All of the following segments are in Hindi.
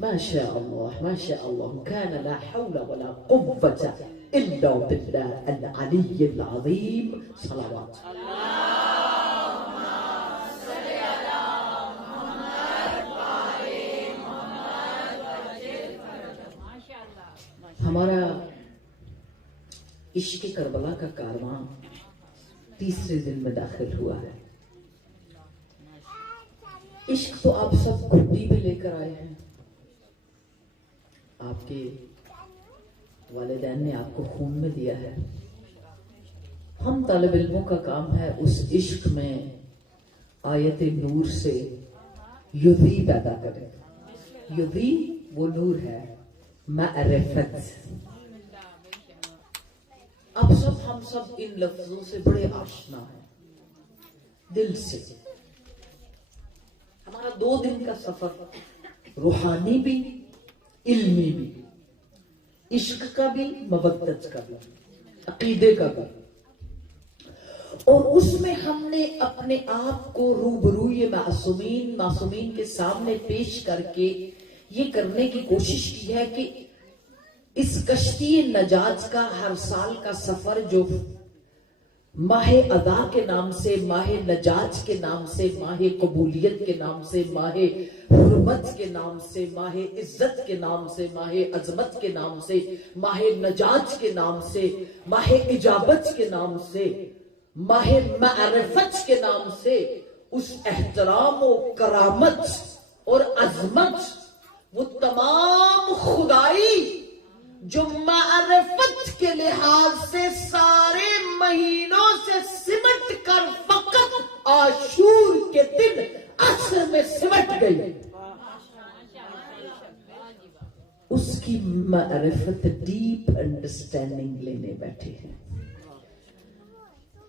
माशा अल्लाह माशा अल्लाह कान ला हौला वला कुव्वता इल्ला बिल्लाह अल अलीय्यिल अज़ीम। सलावत। हमारा इश्क करबला का कारवां तीसरे दिन में दाखिल हुआ है। इश्क तो आप सब घुट्टी में लेकर आए हैं, आपके वालिदैन ने आपको खून में दिया है। हम तालिब इल्मों का काम है उस इश्क में आयत नूर से युदी पैदा करें। युदी वो नूर है, मारिफत। अब सब हम सब इन लफ्जों से बड़े आशना हैं दिल से। हमारा 2 दिन का सफर, रूहानी भी इल्मी भी, इश्क का भी मवद्दत का भी, अकीदे का भी। और उसमें हमने अपने आप को रूबरूए मासूमीन के सामने पेश करके ये करने की कोशिश की है कि इस कश्ती नजात का हर साल का सफर जो माहे अदा के नाम से, माहे नजात के नाम से, माहे कबूलियत के नाम से, माहे हुर्मत के नाम से, माहे इज्जत के नाम से, माहे अजमत के नाम से, माहे नजात के नाम से, माहे इजाबत के नाम से, माहे मारिफत के नाम से, उस एहतराम और करामत और अजमत, वो तमाम खुदाई जो मारिफत के लिहाज से सारे महीनों से सिमट कर फकत आशूर के दिन असर में सिमट गई, उसकी मारिफत डीप अंडरस्टैंडिंग लेने बैठे हैं,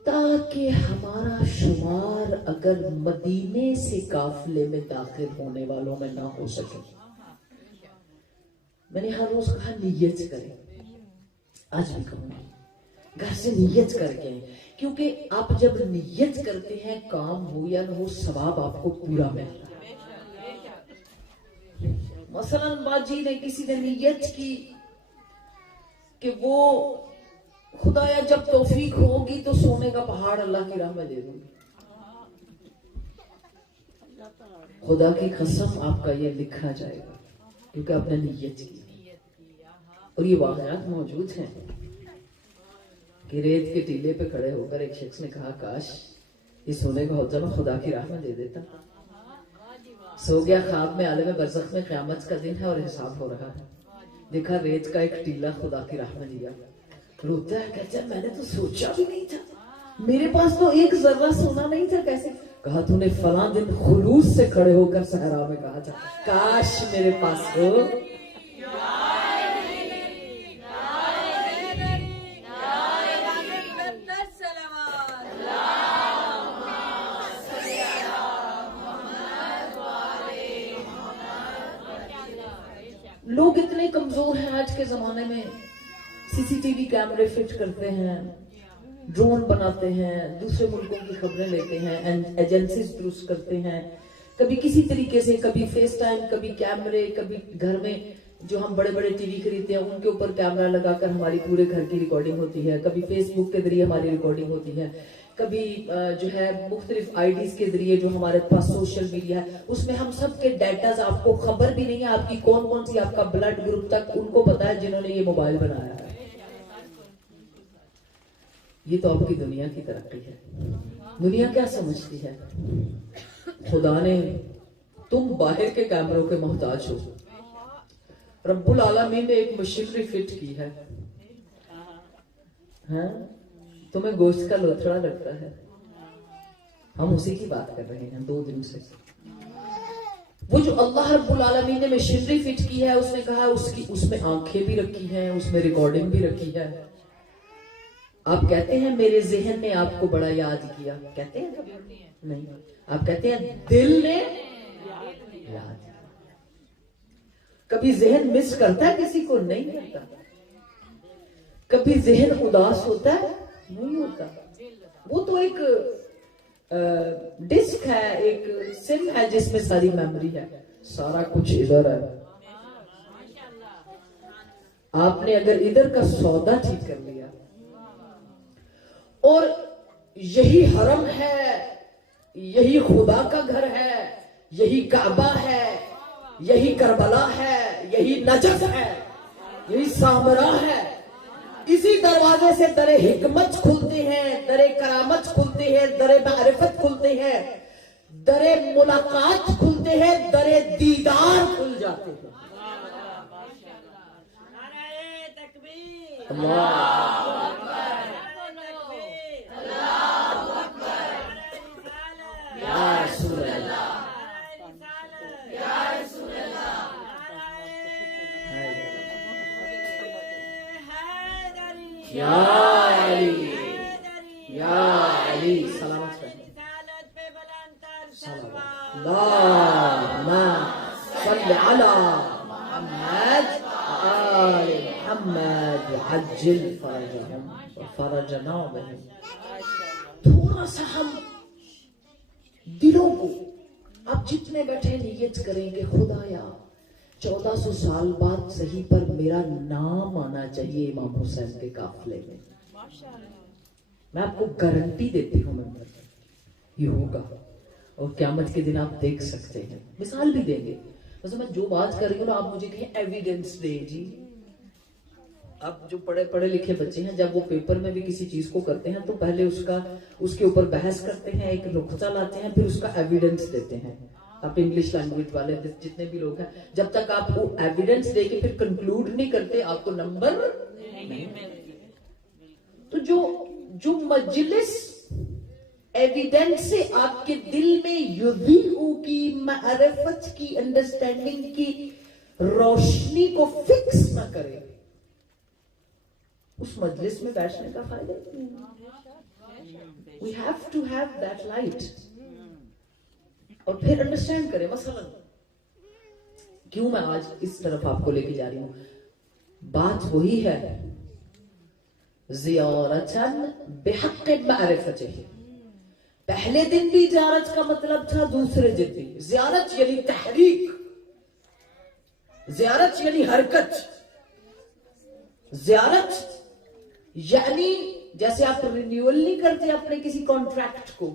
ताकि हमारा शुमार अगर मदीने से काफिले में दाखिल होने वालों में ना हो सके। मैंने हर रोज कहा नियत करें, आज भी कहूंगी घर से नियत करके, क्योंकि आप जब नियत करते हैं काम हो या ना हो सवाब आपको पूरा मिलता है। मसलन बाजी ने किसी ने नियत की कि वो खुदाया जब तौफीक होगी तो सोने का पहाड़ अल्लाह की राह में दे दूंगी, खुदा की कसम आपका ये लिखा जाएगा क्योंकि आपने नियत की। और ये वाक़यात मौजूद हैं कि रेत के टीले पे खड़े होकर एक शख्स ने कहा काश ये सोने का होता मैं खुदा की राह में दे देता। सो गया ख्वाब में, आलम बरज़ख में क़यामत का दिन है और हिसाब हो रहा है। देखा रेत का एक टीला खुदा की राह में दिया, रोता है, कहता है मैंने तो सोचा भी नहीं था, मेरे पास तो एक जर्रा सोना नहीं था, कैसे? कहा तूने फलां दिन खुलूस से खड़े होकर सहरा में कहा था काश मेरे पास हो। लोग इतने कमजोर हैं आज के जमाने में, सीसीटीवी कैमरे फिट करते हैं, ड्रोन बनाते हैं, दूसरे मुल्कों की खबरें लेते हैं, एजेंसीज दुरुस्त करते हैं, कभी किसी तरीके से, कभी फेस टाइम, कभी कैमरे, कभी घर में जो हम बड़े बड़े टीवी खरीदते हैं उनके ऊपर कैमरा लगाकर हमारी पूरे घर की रिकॉर्डिंग होती है, कभी फेसबुक के जरिए हमारी रिकॉर्डिंग होती है, कभी जो है मुख्तलिफ आईडीज के जरिए जो हमारे पास सोशल मीडिया है उसमें हम सब के डेटाज, आपको खबर भी नहीं है आपकी कौन कौन सी, आपका ब्लड ग्रुप तक उनको पता है जिन्होंने ये मोबाइल बनाया है। ये तो आपकी दुनिया की तरक्की है। दुनिया क्या समझती है? खुदा ने, तुम बाहर के कैमरों के मोहताज हो, रब्बुल आलमीन ने एक मशीनरी फिट की है, हाँ? तुम्हें गोश्त का लोथड़ा लगता है, हम उसी की बात कर रहे हैं 2 दिन से। वो जो अल्लाह रब्बुल आलमीन ने मशीनरी फिट की है, उसने कहा उसमें आंखें भी रखी हैं, उसमें रिकॉर्डिंग भी रखी है। आप कहते हैं मेरे ज़हन ने आपको बड़ा याद किया, कहते हैं कभी? नहीं, आप कहते हैं दिल ने याद। कभी जहन मिस करता है किसी को? नहीं करता। कभी जहन उदास होता है? नहीं होता। वो तो एक डिस्क है, एक सिम है जिसमें सारी मेमोरी है, सारा कुछ इधर है, आपने अगर इधर का सौदा ठीक कर लिया और यही हरम है, यही खुदा का घर है, यही काबा है, यही करबला है, यही नजफ है, यही सामरा है, इसी दरवाजे से दरे हिकमत खुलते हैं, दरे करामत खुलते हैं, दरे मारिफत खुलते हैं, दरे मुलाकात खुलते हैं, दरे दीदार खुल जाते हैं। सलामत थोड़ा सा हम दिलों को, आप जितने बैठे नियत करेंगे, खुदाया 1400 साल बाद सही पर मेरा नाम आना चाहिए इमाम हुसैन के काफिले में। मैं आपको गारंटी देती हूँ मेंबर, ये होगा और क़यामत के दिन आप देख सकते हैं। मिसाल भी देंगे, बस मैं जो बात कर रही हूँ ना, आप मुझे कहें एविडेंस दे जी। अब जो पढ़े लिखे बच्चे हैं, जब वो पेपर में भी किसी चीज को करते हैं तो पहले उसके ऊपर बहस करते हैं, एक नुक्ता लाते हैं, फिर उसका एविडेंस देते हैं। आप इंग्लिश लैंग्वेज वाले जितने भी लोग हैं, जब तक आप वो एविडेंस देके फिर कंक्लूड नहीं करते, आपको नंबर नहीं मिलते। तो जो मजलिस एविडेंस से आपके दिल में युद्धू की, मारिफत की, अंडरस्टैंडिंग की रोशनी को फिक्स ना करे, उस मजलिस में बैठने का फायदा नहीं। We have to have that light. और फिर अंडरस्टैंड करें मसलन क्यों मैं आज इस तरफ आपको लेके जा रही हूं। बात वही है, ज़ियारतन बिहक़ मारिफतिह। पहले दिन भी ज़ियारत का मतलब था, दूसरे दिन भी। ज़ियारत यानी तहरीक, ज़ियारत यानी हरकत, ज़ियारत यानी जैसे आप रिन्यूअल नहीं करते अपने किसी कॉन्ट्रैक्ट को,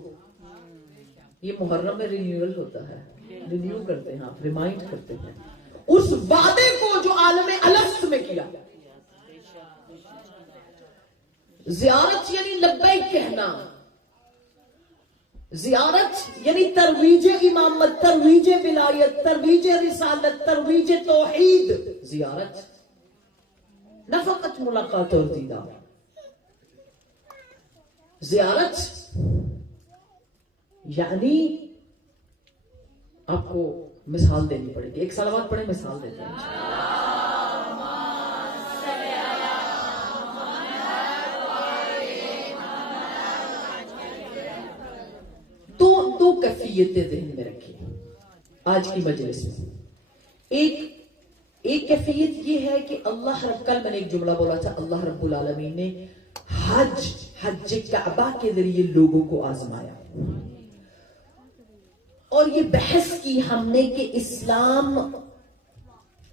ये मुहर्रम में रिन्यूअल होता है, रिन्यू करते हैं आप, रिमाइंड करते हैं उस वादे को जो आलम अलस्त में किया। ज़ियारत यानी लब्बैक कहना, ज़ियारत यानी तरवीज इमामत, तरवीज विलायत, तरवीज रिसालत, तरवीज तौहीद। ज़ियारत न फ़क़त मुलाकात और दीदार। ज़ियारत यानी आपको मिसाल देनी पड़ेगी। एक सलावत पढ़े, मिसाल देते हैं। दो कैफियतें ज़हन में रखिए आज की मजलिस में। एक कैफियत ये है कि कल मैंने एक जुमला बोला था, अल्लाह रब्बुल आलमीन ने हज काबा के जरिए लोगों को आजमाया। और ये बहस की हमने कि इस्लाम,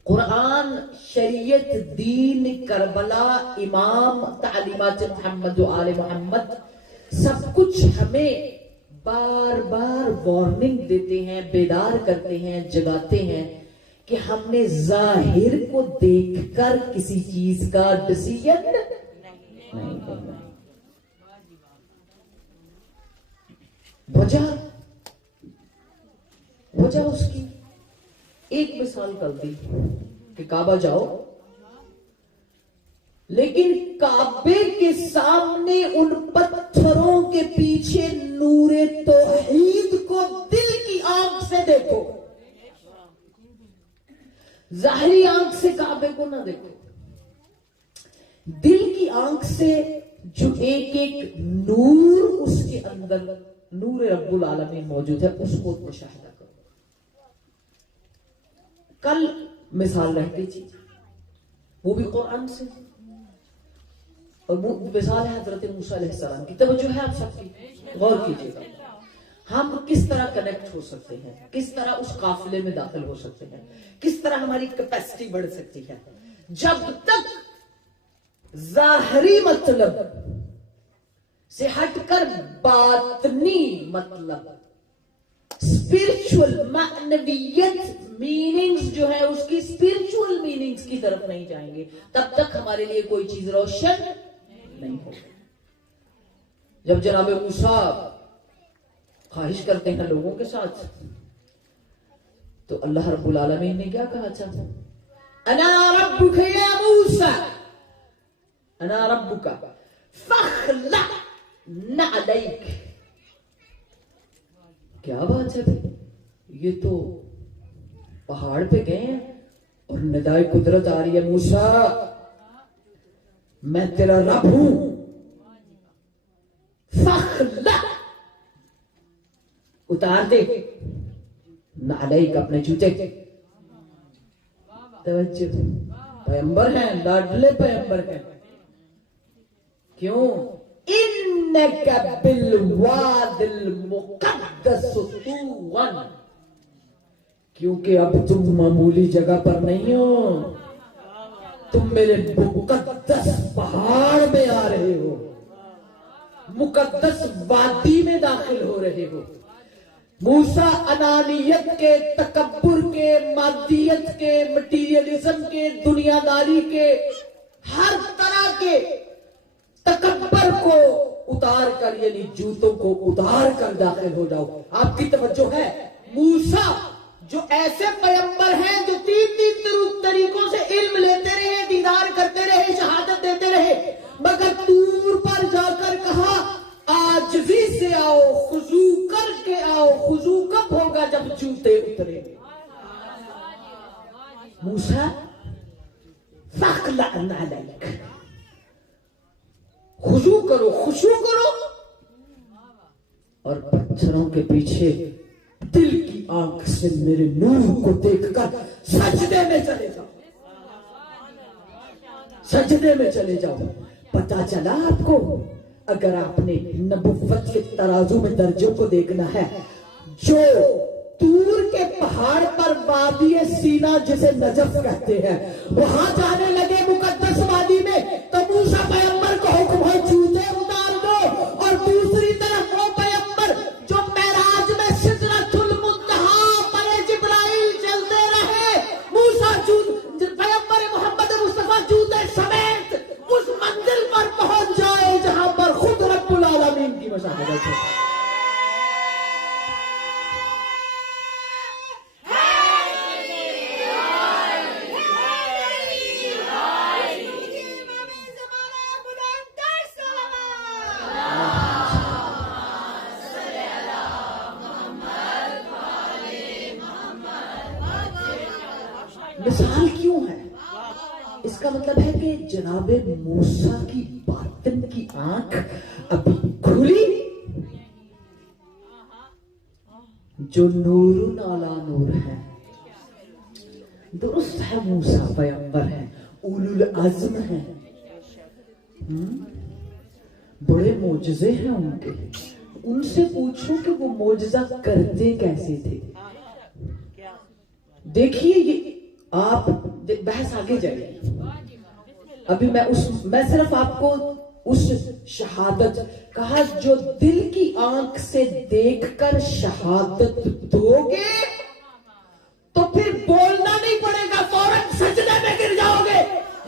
कुरान, शरीयत, दीन, करबला, इमाम, तालीमात मोहम्मद व आले मोहम्मद, सब कुछ हमें बार बार वार्निंग देते हैं, बेदार करते हैं, जगाते हैं कि हमने जाहिर को देखकर किसी चीज का डिसीजन नहीं करना। वजह उसकी एक मिसाल कर दी कि काबा जाओ, लेकिन काबे के सामने उन पत्थरों के पीछे नूरे तौहीद को दिल की आंख से देखो, जाहिरी आंख से काबे को ना देखो, दिल की आंख से जो एक एक नूर उसके अंदर, नूर रब्बुल आलमीन मौजूद है, उसको मुशाहिदा करो। कल मिसाल रहती थी, वो भी कुरान से, और वो मिसाल है हजरत मूसा अलैहिस्सलाम की। तवज्जो है आप सबकी, गौर कीजिएगा। हम किस तरह कनेक्ट हो सकते हैं, किस तरह उस काफिले में दाखिल हो सकते हैं, किस तरह हमारी कैपेसिटी बढ़ सकती है। जब तक जाहरी मतलब से हटकर बातनी मतलब स्पिरिचुअल मानवीयत मीनिंग्स जो है उसकी स्पिरिचुअल मीनिंग्स की तरफ नहीं जाएंगे, तब तक हमारे लिए कोई चीज रोशन नहीं होगी। जब जनाब मूसा ख्वाहिश करते हैं लोगों के साथ, तो अल्लाह रब्बुल आलमीन ने क्या कहा था? अना रब्बुका या मूसा, अना रब्बुका फख्ला नअलैक। क्या बात है, ये तो पहाड़ पे गए हैं और निदाए कुदरत आ रही है, मूसा मैं तेरा रब हूं, फख्ला उतार दे नालैक अपने जूते। तवज्जो, पैगंबर हैं, लाडले पैगंबर हैं। क्यों? इन्नका बिलवादिल मुक़द्दस तुवन, क्योंकि अब तुम मामूली जगह पर नहीं हो, तुम मेरे मुकद्दस पहाड़ में आ रहे हो, मुकद्दस वादी में दाखिल हो रहे हो। मूसा अनानियत के, तकब्बुर के, मादियत के, मटीरियलिज्म के, दुनियादारी के, हर तरह के तकब्बर को उतार कर, यानी जूतों को उतार कर दाखिल हो जाओ। आपकी तवज्जो है? मूसा जो ऐसे पैगंबर हैं जो तीन तरीकों से इल्म लेते रहे, दीदार करते रहे, शहादत देते रहे, मगर तूर पर जाकर कहा आजज़ी से आओ, खुजू करके आओ। खुजू कब होगा? जब जूते उतरे। मूसा फख्ला नअलैक, खुजू करो, खुशू करो, और पत्थरों के पीछे दिल की आंख से मेरे नूर को देखकर सजदे में चले जाओ, सजदे में चले जाओ। पता चला आपको? अगर आपने नबुव्वत के तराजू में दर्जों को देखना है, जो तूर के पहाड़ पर वादी सीना जिसे नजफ कहते हैं, वहां जाने लगे मुकद्दस वादी में, तो मूसा पैगंबर को हुक्म है जूते उतार दो। और दूसरी तरफ वो पैगंबर जो मेराज में सिदरतुल मुंतहा पर जिब्राइल चलते रहे, मूसा पैगंबर मोहम्मद मुस्तफा जूते समेत उस मंजिल पर पहुंच जाए जहां पर खुद रब्बुल आलमीन की मशाहदत है। मिसाल क्यों है? इसका मतलब है कि जनाबे मूसा की बातिन की आंख अभी खुली, जो नूरुन अला नूर है। दुरुस्त है, मूसा पैगंबर है, उलुल अज़्म है, बड़े मोजज़े हैं उनके। उनसे पूछो कि वो मोजज़ा करते कैसे थे। देखिए, ये आप बहस आगे जाएगी। अभी मैं सिर्फ आपको उस शहादत कहा, जो दिल की आंख से देखकर शहादत दोगे तो फिर बोलना नहीं पड़ेगा, फौरन सजदे में गिर जाओगे।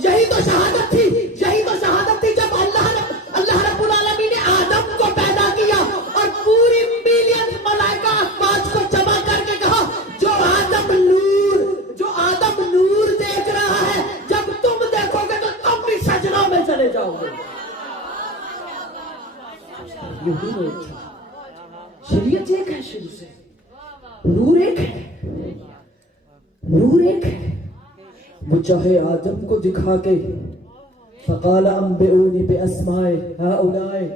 यही तो शहादत थी, यही तो शहादत थी जब अल्लाह रब्बुल आलमीन ने आदम को पैदा किया और पूरी मिलियन मलाइका आसमान को जमा करके कहा, जो आदम नूर देख रहा है, जब तुम देखोगे तो तुम भी सजदों में चले जाओगे। यही नूर था। शरीयत एक है, शुरू से नूर एक है, नूर एक है। वो चाहे आदम को दिखा के फ़क़ाल अंबिऊनी बिअस्माए हाउलाए,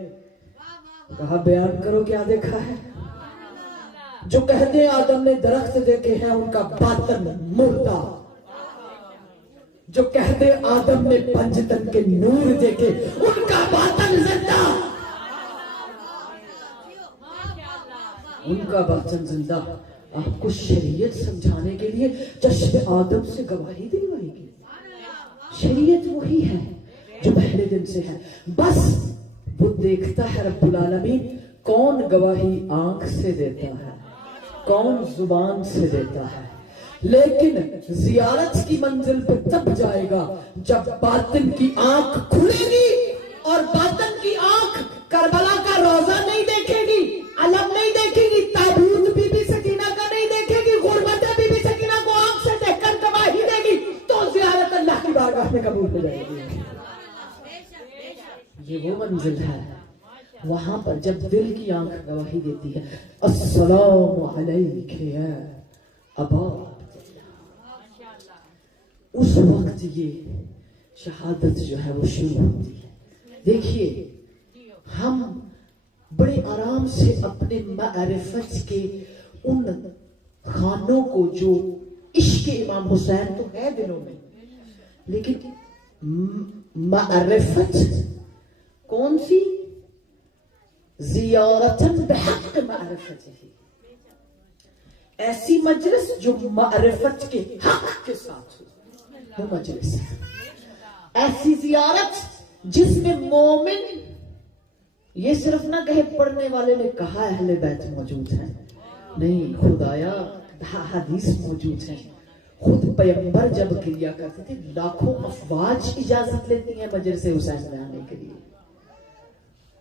कहा बयान करो क्या देखा है। जो कहते आदम ने दरख्त देखे हैं उनका बातन मुर्दा, जो कहते आदम ने पंजतन के नूर देखे उनका बातन जिंदा, उनका बातन जिंदा। आपको शरीयत समझाने के लिए जश्न आदम से गवाही दिलवाएगी, शरीयत वही है जो पहले दिन से है, बस वो देखता है रब्बुल आलमीन कौन गवाही आंख से देता है, कौन जुबान से देता है। लेकिन जियारत की मंजिल पे तब जाएगा जब बातिन की आंख खुलेगी, और बातिन की आंख करबला का रोजा नहीं देखेगी, अलम नहीं देखेगी, ताबूत बीबी सकीना का नहीं देखेगी, गुरबत बीबी सकीना को आंख से देखकर गवाही देगी, तो जियारत अल्लाह की बारगाह में कबूल हो जाएगी। ये वो मंजिल है वहां पर जब दिल की आंख गवाही देती है, अस्सलामु अलैका या अबा, उस वक्त ये शहादत जो है वो शुरू होती है। देखिए, हम बड़े आराम से अपने मारिफत के उन खानों को, जो इश्क इमाम हुसैन तो है दिलों में, लेकिन मारिफत कौन सी? ज़ियारतन बिहक़ मारिफतिही, ऐसी मजलिस जो मारिफत के हक के साथ हो, वो मजलिस है। ऐसी जियारत जिसमें मोमिन ये सिर्फ ना कहे पढ़ने वाले ने कहा अहले बैत मौजूद है, नहीं, खुदाया हदीस मौजूद है। खुद पैगंबर जब क्रिया करते थे, लाखों अफवाज इजाजत लेती हैं मजलिस हुसैन में आने के लिए।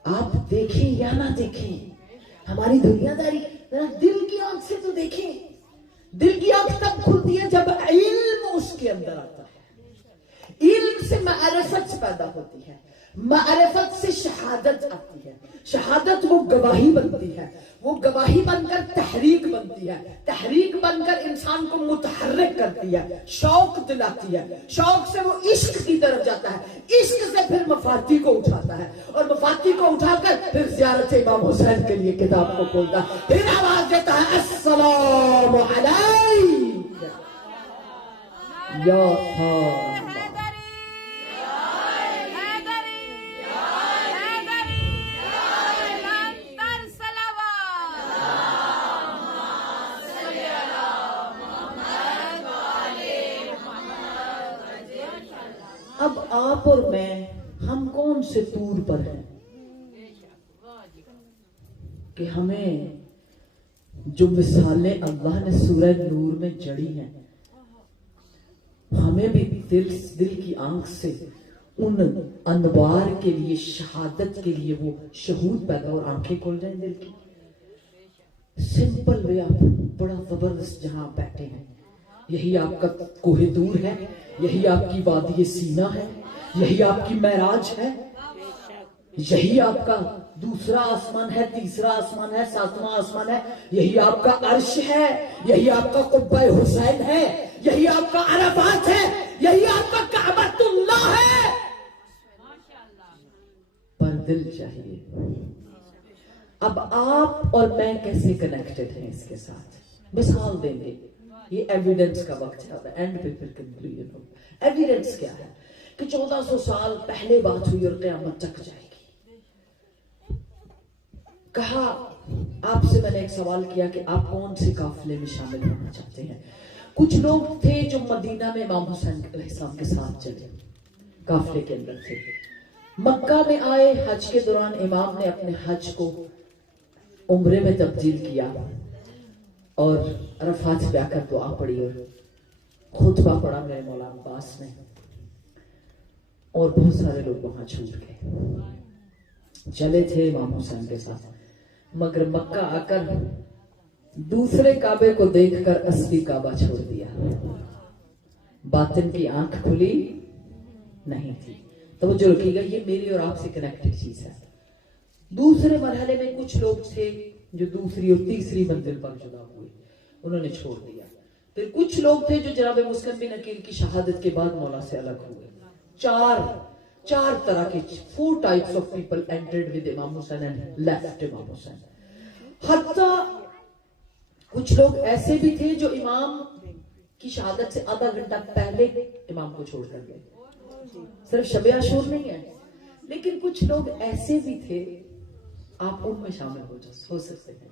आप देखें या ना देखें, हमारी दुनियादारी, दिल की आंख से तो देखें। दिल की आंख तब खुलती है जब इल्म उसके अंदर आता है, इल्म से मारिफत पैदा होती है, मारिफत से शहादत आती है, शहादत वो गवाही बनती है, वो गवाही बनकर तहरीक बनती है, तहरीक बनकर इंसान को मुतहर्रिक करती है, शौक दिलाती है, शौक से वो इश्क की तरफ जाता है, इश्क से फिर मफाती को उठाता है, और मफाती को उठाकर फिर ज़ियारत इमाम हुसैन के लिए किताब को खोलता है, फिर आवाज देता है अस्सलामु अलैका या अब आप और मैं, हम कौन से तूर पर हैं कि हमें जो मिसालें अल्लाह ने सूरह नूर में जड़ी हैं, हमें भी दिल की आंख से उन अनवार के लिए, शहादत के लिए वो शहूद पैदा और आंखें खोल जाए दिल की। सिंपल वे, आप बड़ा जबरदस्त जहां आप बैठे हैं, यही आपका कोहे दूर है, यही आपकी वादी सीना है, यही आपकी महराज है, यही आपका दूसरा आसमान है, तीसरा आसमान है, सातवां आसमान है, यही आपका अर्श है, यही आपका कुब्बा हुसैन है, यही आपका अरफात है, यही आपका काबतुल्लाह है। पर दिल चाहिए। अब आप और मैं कैसे कनेक्टेड हैं इसके साथ, मिसाल देंगे। ये एविडेंस का वक्त है, एंड पे फिर कंक्लूजन होगा। एविडेंस क्या है कि 1400 साल पहले बात हुई और क़यामत तक जाएगी। कहा, आपसे मैंने एक सवाल किया कि आप कौन से काफिले में शामिल होना चाहते हैं। कुछ लोग थे जो मदीना में इमाम हुसैन अलैहिस्सलाम के साथ चले, काफिले के अंदर थे। मक्का में आए, हज के दौरान इमाम ने अपने हज को उम्रे में तब्दील किया और अरफात पे आकर दुआ पढ़ी और खुतबा पढ़ा मेरे मौला अब्बास ने, और बहुत सारे लोग वहां छूट गए। चले थे इमाम हुसैन के साथ, मगर मक्का आकर दूसरे काबे को देखकर असली काबा छोड़ दिया। बातिन की आंख खुली नहीं थी। तो जो रखिएगा, ये मेरी और आपसे कनेक्टेड चीज है। दूसरे मरहले में कुछ लोग थे जो दूसरी और तीसरी मंजिल पर जुदा हुए, उन्होंने छोड़ दिया। फिर कुछ लोग थे जो जनाब मुस्लिम बिन अकील की शहादत के बाद मौला से अलग हुए। चार तरह के, 4 types of people entered with इमाम हुसैन एंड लेफ्ट इमाम हुसैन। हत्ता कुछ लोग ऐसे भी थे जो इमाम की शहादत से आधा घंटा पहले इमाम को छोड़ कर गए। सिर्फ शब आशूर नहीं है, लेकिन कुछ लोग ऐसे भी थे, आप उनमें शामिल हो सकते हैं,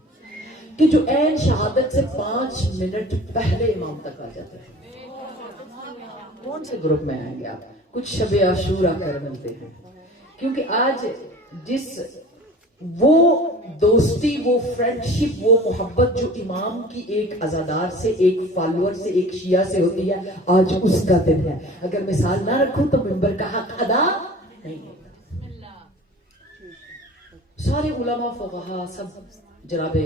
कि जो ऐन शहादत से 5 मिनट पहले इमाम तक आ जाते हैं। कौन से ग्रुप में आएंगे आप? कुछ शब आशूरा कर मिलते हैं, क्योंकि आज जिस वो दोस्ती, वो फ्रेंडशिप, वो मोहब्बत जो इमाम की एक अजादार से, एक फॉलोअर से, एक शिया से होती है, आज उसका दिन है। अगर मिसाल ना रखूं तो मिंबर का हक अदा नहीं होता। सारे उलमा फुक़हा सब जनाबे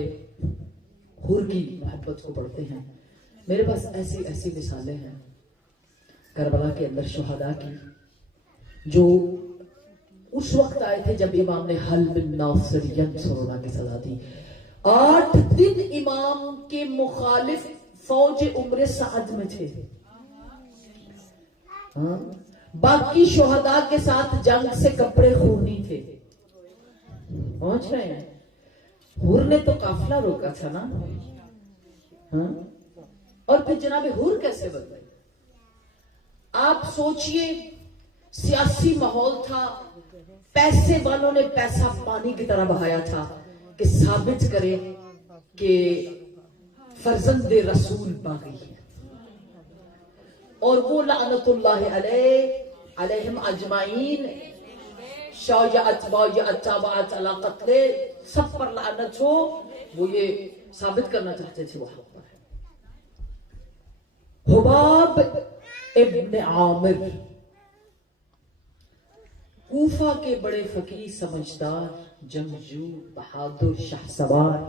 हुर की मोहब्बत को पढ़ते हैं। मेरे पास ऐसी ऐसी मिसालें हैं करबला के अंदर शुहदा की, जो उस वक्त आए थे जब इमाम ने हल बिन नासिर यंसुरुना की सजा दी। 8 दिन इमाम के मुखालिफ फौज उम्र साद में थे। हाँ? बाकी शुहदा के साथ जंग से कपड़े खूनी थे। पहुंच रहे हैं? हुर ने तो काफिला रोका था ना। हाँ? और फिर जनाबे हुर कैसे बन गए? आप सोचिए, सियासी माहौल था, पैसे वालों ने पैसा पानी की तरह बहाया था कि साबित करे कि फर्जंद रसूल बागी है, और वो लानतुल्लाह अलैहिम अजमाइन शायअत अत्तबाअत अला क़त्ल, सब पर लानत हो, वो ये साबित करना चाहते थे वहां पर। हुबाब इब्न आमिर कूफा के बड़े फकीर, समझदार, जंगजू, बहादुर, शाहसवार,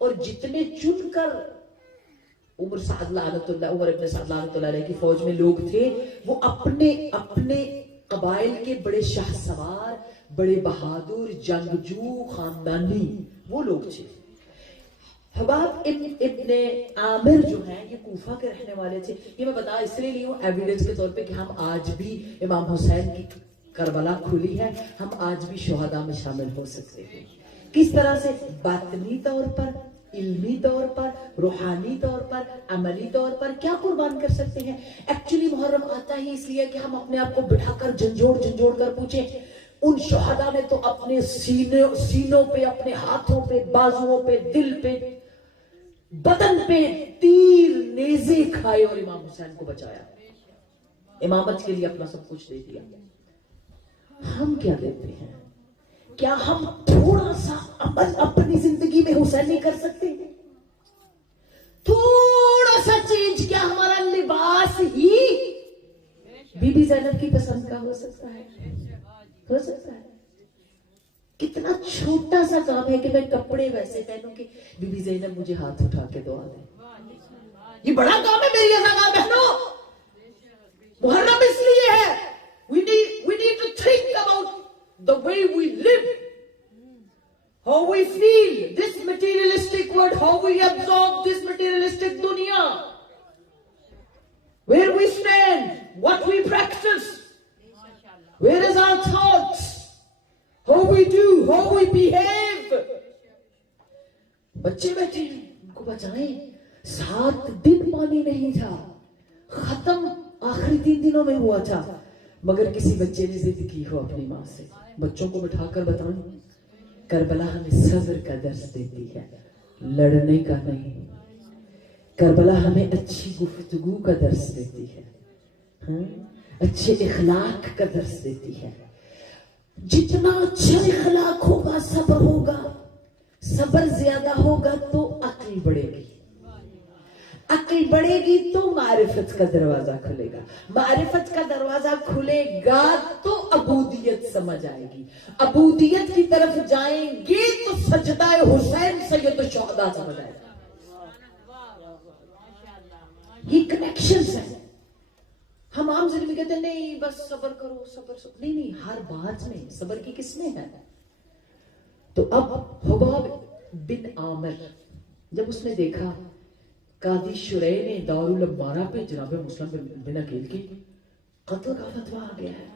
और जितने चुनकर उमर इब्न सअद लानतुल्लाह की फौज में लोग थे, वो अपने अपने कबाइल के बड़े शाहसवार, बड़े बहादुर, जंगजू, खानदानी वो लोग थे। हुबाब इब्ने आमिर जो हैं, ये कूफा के रहने वाले थे। ये मैं बता इसलिए नहीं हूँ एविडेंस के तौर पे कि हम आज भी इमाम हुसैन की करबला खुली है, हम आज भी शुहदा में शामिल हो सकते हैं। किस तरह से? बातनी तौर पर, इल्मी तौर पर, रूहानी तौर पर, अमली तौर पर क्या कुर्बान कर सकते हैं। एक्चुअली मुहर्रम आता ही इसलिए कि हम अपने आप को बिठाकर झंझोड़ कर पूछे, उन शुहदा ने तो अपने सीनों पे, अपने हाथों पे, बाजुओं पे, दिल पे, बदन पे तीर नेज़े खाए और इमाम हुसैन को बचाया, इमामत के लिए अपना सब कुछ दे दिया। हम क्या देते हैं? क्या हम थोड़ा सा अमल अपनी जिंदगी में हुसैनी कर सकते हैं? थोड़ा सा चेंज, क्या हमारा लिबास ही बीबी ज़ैनब की पसंद का हो सकता है? हो सकता है। कितना छोटा सा काम है कि मैं कपड़े वैसे पहनूं कि बीबी ज़ैनब मुझे हाथ उठा के दुआ दे। ये बड़ा काम है मेरी अज़ा बहनों। मुहर्रम इसलिए है, we need to think about the way we live, how we feel this materialistic world, how we absorb this materialistic dunya, where we stand, what we practice, where is our thoughts, how we do, how we behave. बच्चे बैठे हैं, उनको बचाएं। 7 दिन पानी नहीं था, खत्म आखिरी 3 दिनों में हुआ था, मगर किसी बच्चे ने जिद की हो अपनी माँ से। बच्चों को बिठाकर बताएं, करबला हमें सब्र का दर्स देती है, लड़ने का नहीं। करबला हमें अच्छी गुफ्तगू का दर्स देती है, हाँ? अच्छे इखलाक का दर्स देती है। जितना अच्छा इखलाक होगा, सब्र होगा, सब्र ज्यादा होगा तो अक्ल बढ़ेगी, अक्ल बढ़ेगी तो मारिफत का दरवाजा खुलेगा, मारिफत का दरवाजा खुलेगा तो अबूदियत समझ आएगी, अबूदियत की तरफ जाएंगे तो सजदा हुसैन सैयद शुहदा समझ आएगा। ये कनेक्शन है। हम आम जिंदगी कहते हैं नहीं बस सब्र करो, सब्र नहीं नहीं, हर बात में सब्र की किसमें है। तो अब हुबाब बिन आमिर जब उसने देखा कादी शुरै ने दारुल अम्मारा पे जनाब मुस्लिम बिन अकील की कत्ल का फतवा आ गया है,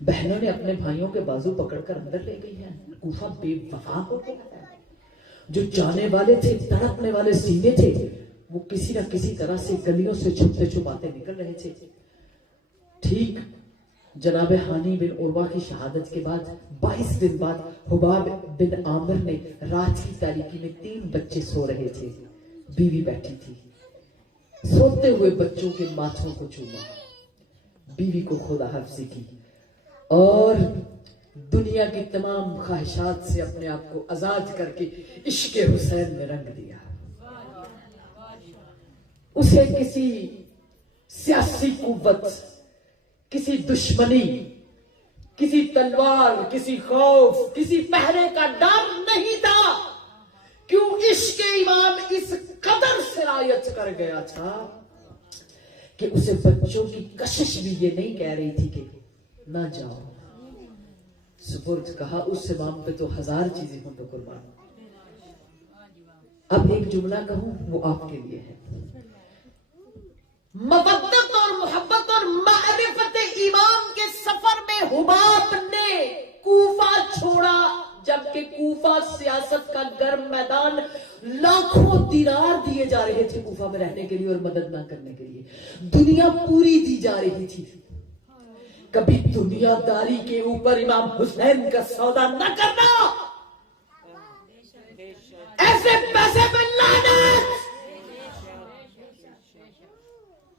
बहनों ने अपने भाइयों के बाजू पकड़कर अंदर ले गई है, कूफा बेवफा हो गया है। जो जाने वाले थे, तड़पने वाले सीने थे, वो किसी न किसी तरह से गलियों से छुपते छुपाते निकल रहे थे। ठीक जनाब हानी बिन उर्वा की शहादत के बाद 22 दिन बाद हुबाब बिन आमिर ने रात की तारीकी में 3 बच्चे सो रहे थे, बीवी बैठी थी, सोते हुए बच्चों के माथों को चूमा, बीवी को खुदा हफ्ज़ी की और दुनिया की तमाम ख्वाहिशात से अपने आप को आजाद करके इश्क हुसैन में रंग दिया। उसे किसी सियासी कुव्वत, किसी दुश्मनी, किसी तलवार, किसी खौफ, किसी पहरे का डर नहीं था। क्यों? इश्क इमाम इस कदर सिरायत कर गया था कि उसे बच्चों की कशिश भी ये नहीं कह रही थी कि ना जाओ। सुपुर्द कहा उस इमाम पे तो 1000 चीजें हों तो कुर्बान। अब एक जुमला कहूं, वो आपके लिए है। मवद्दत और मोहब्बत और मारिफत इमाम के सफर में हुबाब ने कूफा छोड़ा, जबकि कूफा सियासत का गर्म मैदान, लाखों दिनार दिए जा रहे थे कूफा में रहने के लिए और मदद ना करने के लिए। दुनिया पूरी दी जा रही थी। कभी दुनियादारी के ऊपर इमाम हुसैन का सौदा न करना, ऐसे पैसे पे लानत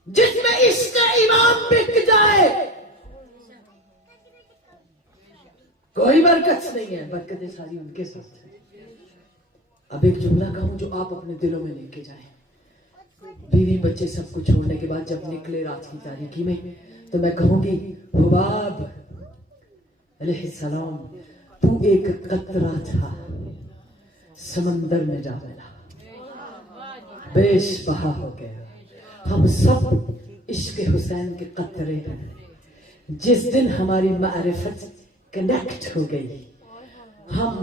जिसमें इश्क इमाम बिक जाए, कोई बरकत नहीं है। बरकतें सारी उनके साथ है। अब एक जुमला कहूं जो आप अपने दिलों में लेके जाएं। बीवी बच्चे सबको छोड़ने के बाद जब निकले रात की तारीकी में, तो मैं कहूंगी हुबाब अलैहिस्सलाम, तू एक कतरा था, समंदर में जा मिला, बेश बहा हो गया। हम सब इश्क हुसैन के कतरे हैं। जिस दिन हमारी मारिफत कनेक्ट हो गई, हम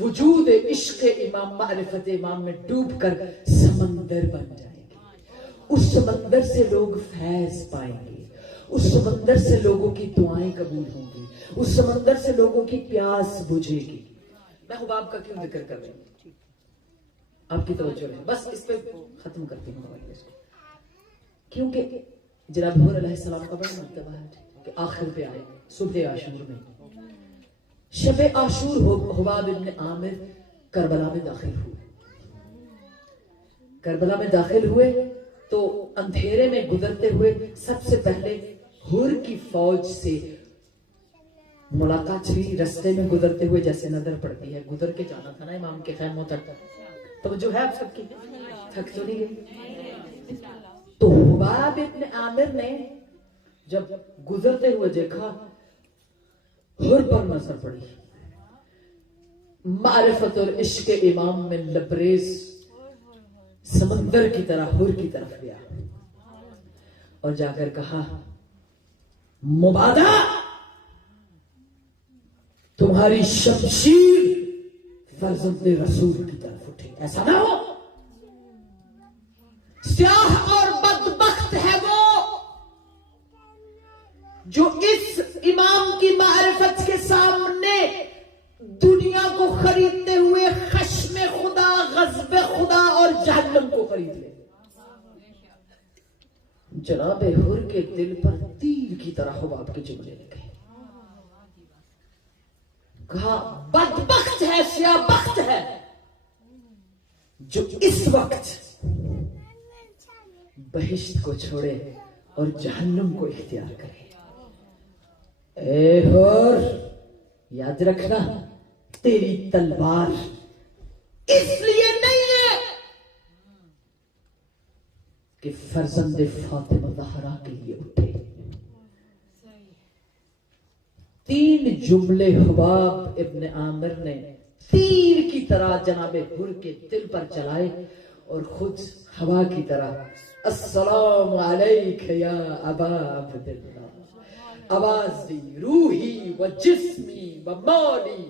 वजूद इश्क इमाम, मारिफत इमाम में डूबकर समंदर बन जाएंगे। उस समंदर से लोग फैज पाएंगे, उस समंदर से लोगों की दुआएं कबूल होंगी, उस समंदर से लोगों की प्यास बुझेगी। मैं हुबाब का क्यों जिक्र कर रही हूं? आपकी तवज्जो है, बस इस पे खत्म करती हूँ इसको। क्योंकि जनाब हूर अलैहिस्सलाम का बड़ा मर्तबा है कि आखिर पे आए सुबह आशूर में, शब आशूर हुबाब इब्न आमिर करबला में दाखिल हुए। करबला में दाखिल हुए तो अंधेरे में गुजरते हुए सबसे पहले हुर की फौज से मुलाकात हुई। रास्ते में गुजरते हुए जैसे नजर पड़ती है, गुजर के जाना था ना इमाम के खैमों तक, तो जो है आप सबकी थक तो नहीं गई। तो हुबाब इब्न आमिर ने जब गुजरते हुए देखा, हुर पर नजर पड़ी, मारिफत और इश्क इमाम में लबरेज समंदर की तरह हुर की तरफ गया और जाकर कहा, मुबादा, तुम्हारी शमशीर फर्जंद रसूल की तरफ उठे, ऐसा ना हो। स्याह और बदबख्त है वो जो इस इमाम की मारिफत के सामने दुनिया को खरीदते हुए खश्म खुदा, गज़ब खुदा और जहन्नम को खरीद ले। जनाब हुर के दिल पर तीर की तरह हुबाब के जुमले लगे। कहा, बदबख्त है, स्याबख्त है जो इस वक्त बहिश्त को छोड़े और जहन्नुम को इख्तियार करे। ए हुर, याद रखना, तेरी तलवार इसलिए नहीं है कि फर्जंद फातिमा ज़हरा के लिए उठे। 3 जुमले हुबाब इब्न आमिर ने तीर की तरह जनाबे हुर के दिल पर चलाए और खुद हवा की तरह, अस्सलाम अलैका या अबा अब्दिल्लाह, आवाज दी, रूही व जिस्मी व मौली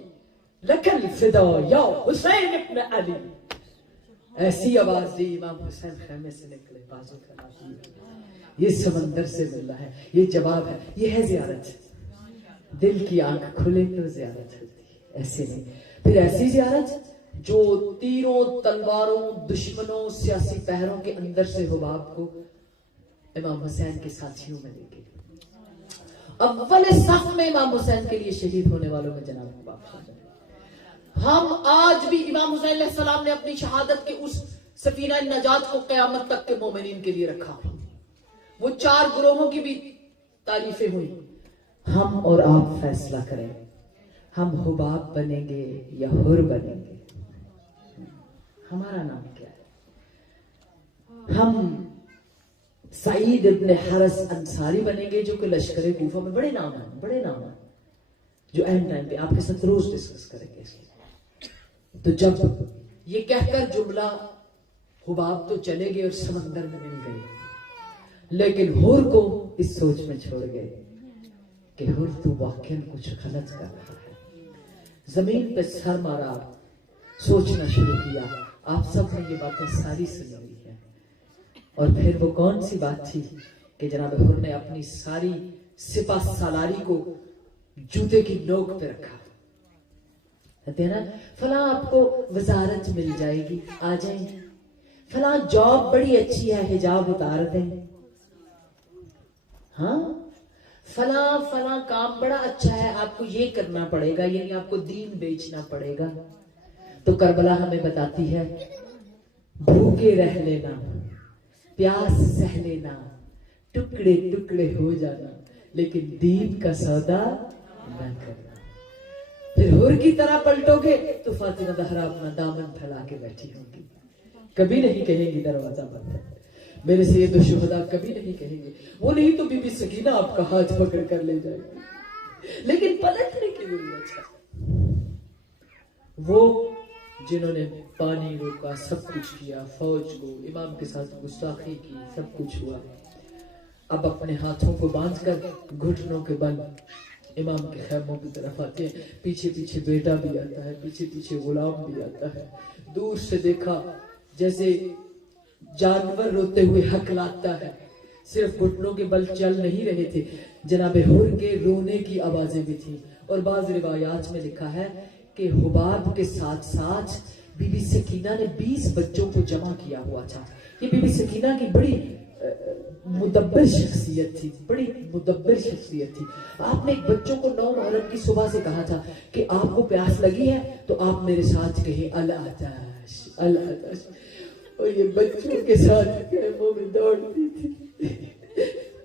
लकल फिदा या हुसैन इब्न अली। ऐसी आवाज दी, इमाम हुसैन खैमे से निकले, बाजू फैला दी। ये समंदर से मिलना है, ये जवाब है, ये है ज़ियारत। दिल की आंख खुले तो ज़ियारत होती है, ऐसे नहीं। फिर ऐसी ज़ियारत जो तीरों, तलवारों, दुश्मनों, सियासी पहरों के अंदर से हुबाब को इमाम हुसैन के साथियों में लेके, अव्वल सफ में इमाम हुसैन के लिए शहीद होने वालों में जनाब हुबाब शामिल है। हम आज भी इमाम हुसैन अलैहिस्सलाम ने अपनी शहादत के उस सफीना नजात को क़यामत तक के मोमिनीन के लिए रखा। वो 4 ग्रोहों की भी तारीफें हुई। हम और आप फैसला करें, हम हुबाब बनेंगे या हुर बनेंगे। हमारा नाम क्या है? हम सईद इब्न हरस अंसारी बनेंगे जो कि लश्कर कूफा में बड़े नाम है जो एंड टाइम पे आपके साथ रोज डिस्कस करेंगे इसलिए। तो जब ये कहकर जुमला हुबाब तो चले गए और समंदर में मिल गए, लेकिन हुर को इस सोच में छोड़ गए कि हुर तू वाकई कुछ गलत कर रहा है। जमीन पे सर मारा, सोचना शुरू किया। आप सब ने ये बातें सारी सुनी हुई है। और फिर वो कौन सी बात थी कि जनाब हुर ने अपनी सारी सिपह सालारी को जूते की नोक पे रखा। कहते हैं ना, फला आपको वजारत मिल जाएगी, आ जाएंगे। फला जॉब बड़ी अच्छी है, हिजाब उतार दें। हाँ, फला काम बड़ा अच्छा है, आपको ये करना पड़ेगा, यानी आपको दीन बेचना पड़ेगा। तो करबला हमें बताती है, भूखे रह लेना, प्यास सह लेना, टुकड़े टुकड़े हो जाना, लेकिन दीन का सौदा न करना। फिर हुर की तरह पलटोगे तो फातिमा ज़हरा अपना दामन फैला के बैठी होंगी, कभी नहीं कहेंगी दरवाजा बंद है। मेरे सैयद शुहदा कभी नहीं कहेंगे, वो नहीं तो बीबी सकीना आपका हाथ पकड़ कर ले जाएगी। लेकिन पलटने के लिए अच्छा, वो जिन्होंने पानी रोका, सब कुछ किया, फौज को इमाम के साथ गुस्ताखी की, सब कुछ हुआ, अब अपने हाथों को बांधकर घुटनों के बल इमाम के खैमों की तरफ आते हैं। पीछे पीछे बेटा भी आता है, पीछे पीछे गुलाम भी आता है। दूर से देखा जैसे जानवर रोते हुए हकलाता है। सिर्फ घुटनों के बल चल नहीं रहे थे, जनाब हुर के रोने की आवाजें भी थी। और बाज रिवायात में लिखा है कि हुबाब के साथ साथ बीबी सकीना ने 20 बच्चों को जमा किया हुआ था। ये बीबी सकीना की बड़ी मुदब्बिर शख्सियत थी, बड़ी मुदब्बिर शख्सियत थी। आपने एक बच्चों को 9 मुहर्रम की सुबह से कहा था कि आपको प्यास लगी है तो आप मेरे साथ कहे अल आताश अल आताश, और ये बच्चों के साथ खैमों में दौड़ती थी।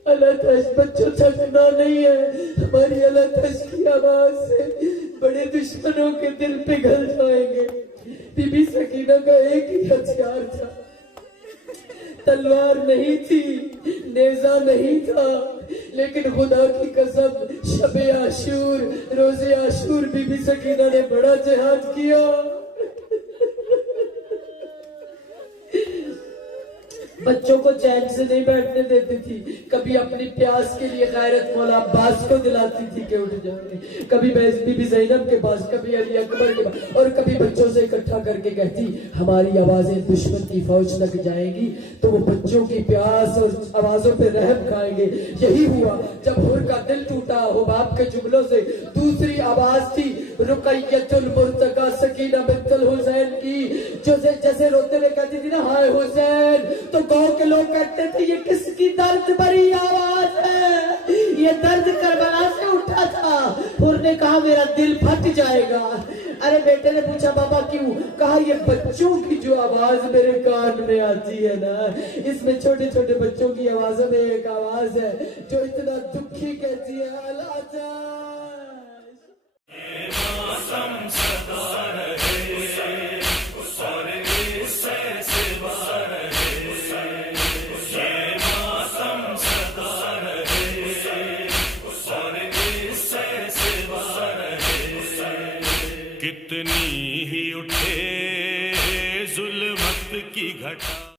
अल आताश, बच्चों थकना नहीं है, हमारी अल आताश की आवाज से बड़े दुश्मनों के दिल पिघल जाएंगे। बीबी सकीना का एक ही हथियार था, तलवार नहीं थी, नेजा नहीं था, लेकिन खुदा की कसम शबे आशूर, रोजे आशूर बीबी सकीना ने बड़ा जिहाद किया। बच्चों को चैन से नहीं बैठने देती थी। कभी अपनी प्यास के लिए गैरत मौला अब्बास को दिलाती थी कि उठ जाओ, कभी बीबी ज़ैनब के पास, कभी अली अकबर के पास, और कभी बच्चों से इकट्ठा करके कहती हमारी आवाजें दुश्मन की फौज तक जाएंगी तो वो बच्चों की प्यास और आवाजों पे रहम खाएंगे। यही हुआ जब हुर का दिल टूटा हुबाब के जुमलों से। दूसरी आवाज थी रुकैयतुल मुर्तका सकीना बिन्तुल हुसैन की, जो जैसे रोते हुए कहती थी ना, हाय हुसैन, तो गांव के लोग कहते थे ये किसकी दर्द भरी आवाज है, ये दर्द करबला से उठा था। हुर ने कहा मेरा दिल फट जाएगा। अरे बेटे ने पूछा बाबा क्यों? कहा ये बच्चों की जो आवाज मेरे कान में आती है ना, इसमें छोटे छोटे बच्चों की आवाजों में एक आवाज है जो इतना दुखी कहती है कितनी ही उठे जुल्मत की घटा।